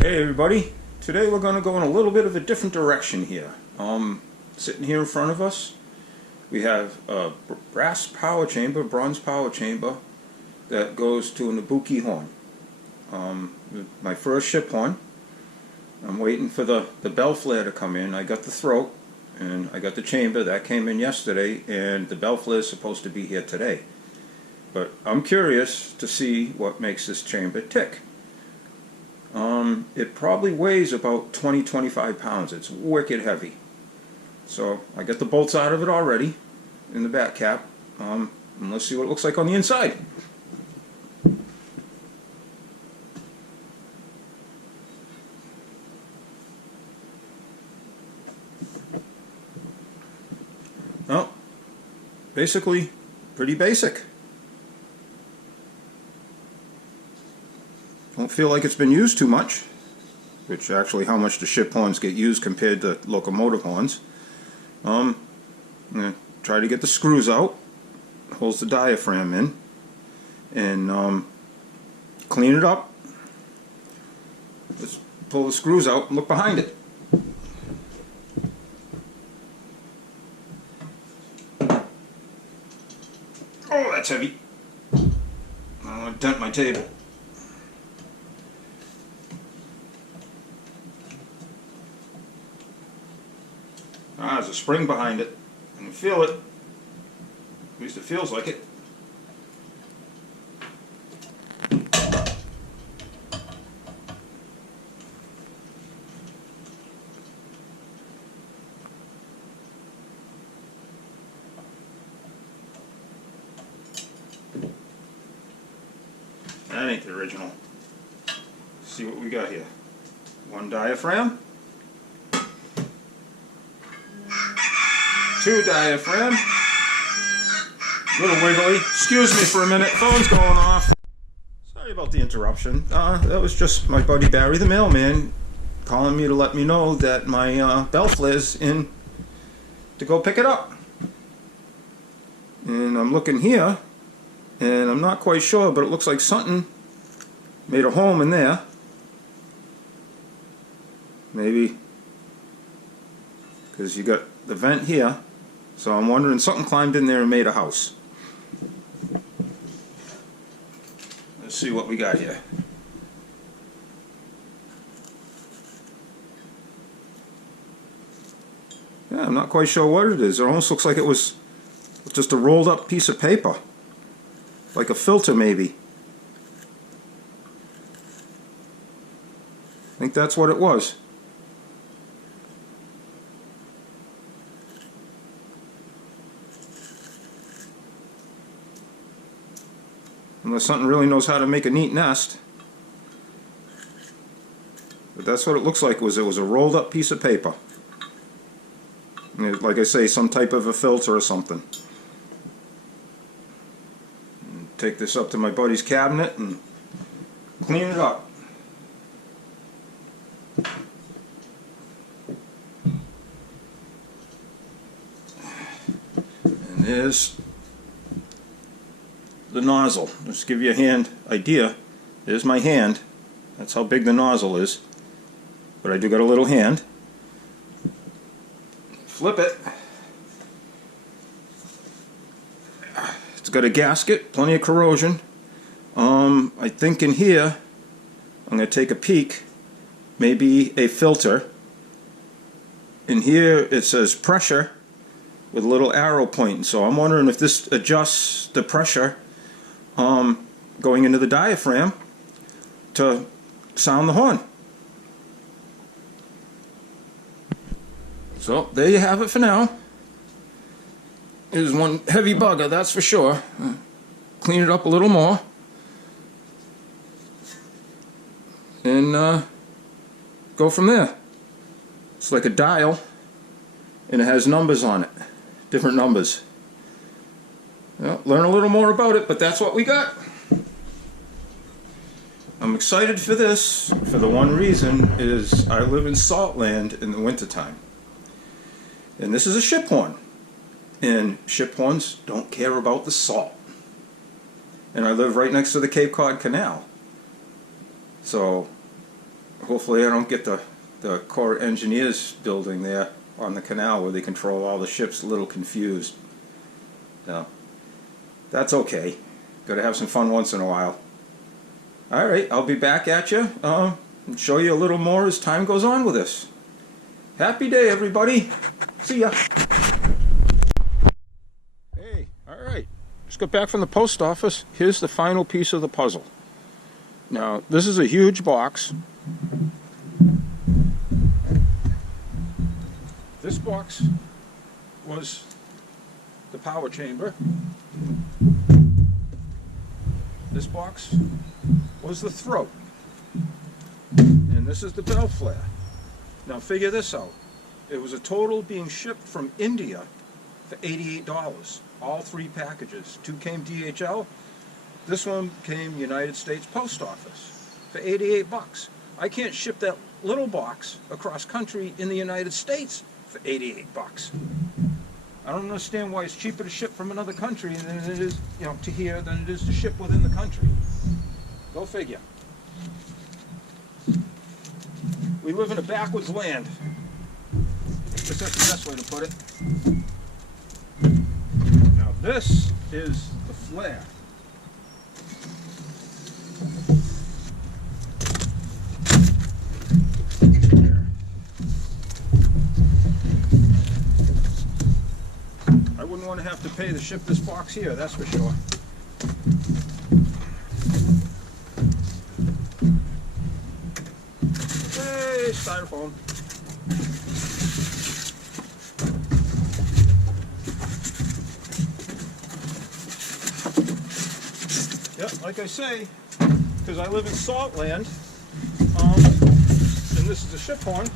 Hey everybody, today we're going to go in a little bit of a different direction here. Sitting here in front of us we have a bronze power chamber that goes to an Ibuki horn. My first ship horn. I'm waiting for the bell flare to come in. I got the throat and I got the chamber. That came in yesterday, and the bell flare is supposed to be here today. But I'm curious to see what makes this chamber tick. It probably weighs about 20-25 pounds. It's wicked heavy. So I got the bolts out of it already in the back cap. And let's see what it looks like on the inside. Well, basically pretty basic. Don't feel like it's been used too much, which actually how much the ship horns get used compared to locomotive horns. I'm going to try to get the screws out, holds the diaphragm in, and clean it up. Let's pull the screws out and look behind it. Oh, that's heavy. I don't want to dent my table. There's a spring behind it. I can feel it. At least it feels like it. That ain't the original. Let's see what we got here. One diaphragm. Two diaphragm. Little wiggly. Excuse me for a minute. Phone's going off. Sorry about the interruption. That was just my buddy Barry the mailman calling me to let me know that my bell flare's in to go pick it up. And I'm looking here, and I'm not quite sure, but it looks like something made a home in there. Maybe because you got the vent here. So I'm wondering, something climbed in there and made a house. Let's see what we got here. Yeah, I'm not quite sure what it is. It almost looks like it was just a rolled up piece of paper. Like a filter maybe. I think that's what it was. Unless something really knows how to make a neat nest. But that's what it looks like. It was a rolled up piece of paper. And like I say, some type of a filter or something. And take this up to my buddy's cabinet and clean it up. And there's the nozzle. Just to give you a hand idea, there's my hand. That's how big the nozzle is. But I do got a little hand. Flip it. It's got a gasket, plenty of corrosion. I think in here, I'm going to take a peek, maybe a filter. In here it says pressure with a little arrow pointing, so I'm wondering if this adjusts the pressure going into the diaphragm to sound the horn. So there you have it for now. Here's one heavy bugger, that's for sure. Clean it up a little more. And go from there. It's like a dial, and it has numbers on it. Different numbers. Well, learn a little more about it, but that's what we got. I'm excited for this for the one reason is I live in salt land in the wintertime. And this is a ship horn. And ship horns don't care about the salt. And I live right next to the Cape Cod Canal. So Hopefully I don't get the Corps Engineers building there on the canal where they control all the ships a little confused. No, that's okay. Gotta have some fun once in a while. Alright, I'll be back at you and show you a little more as time goes on with this. Happy day, everybody. See ya. Hey, alright. Just got back from the post office. Here's the final piece of the puzzle. Now, this is a huge box. This box was the power chamber. This box was the throat. And this is the bell flare. Now figure this out. It was a total being shipped from India for $88. All 3 packages. 2 came DHL. This one came United States Post Office for 88 bucks. I can't ship that little box across country in the United States for 88 bucks. I don't understand why it's cheaper to ship from another country than it is, to here than it is to ship within the country. Go figure. We live in a backwards land. That's the best way to put it. Now this is the flare. I wouldn't want to have to pay to ship this box here, that's for sure. Hey, styrofoam. Yep, like I say, because I live in salt land, and this is a ship horn,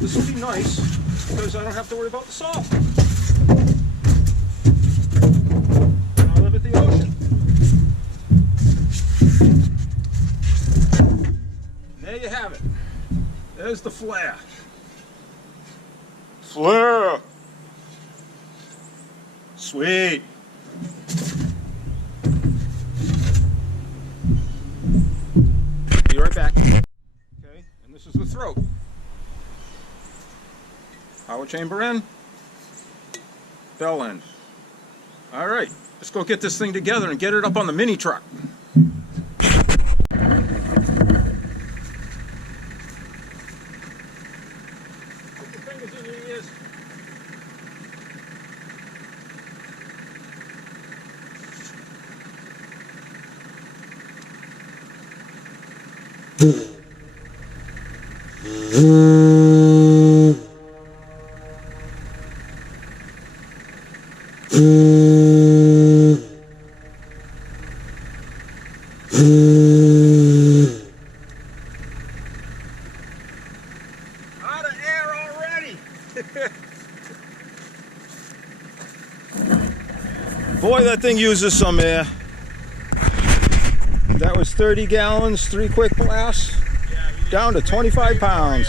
this will be nice because I don't have to worry about the salt. I live at the ocean. And there you have it. There's the flare. Flare! Sweet! Be right back. Okay, and this is the throat. Power chamber in. Bell end. Alright, let's go get this thing together and get it up on the mini truck. Put your fingers in your ears. Out of air already. Boy, that thing uses some air. That was 30 gallons, 3 quick blasts, down to 25 pounds.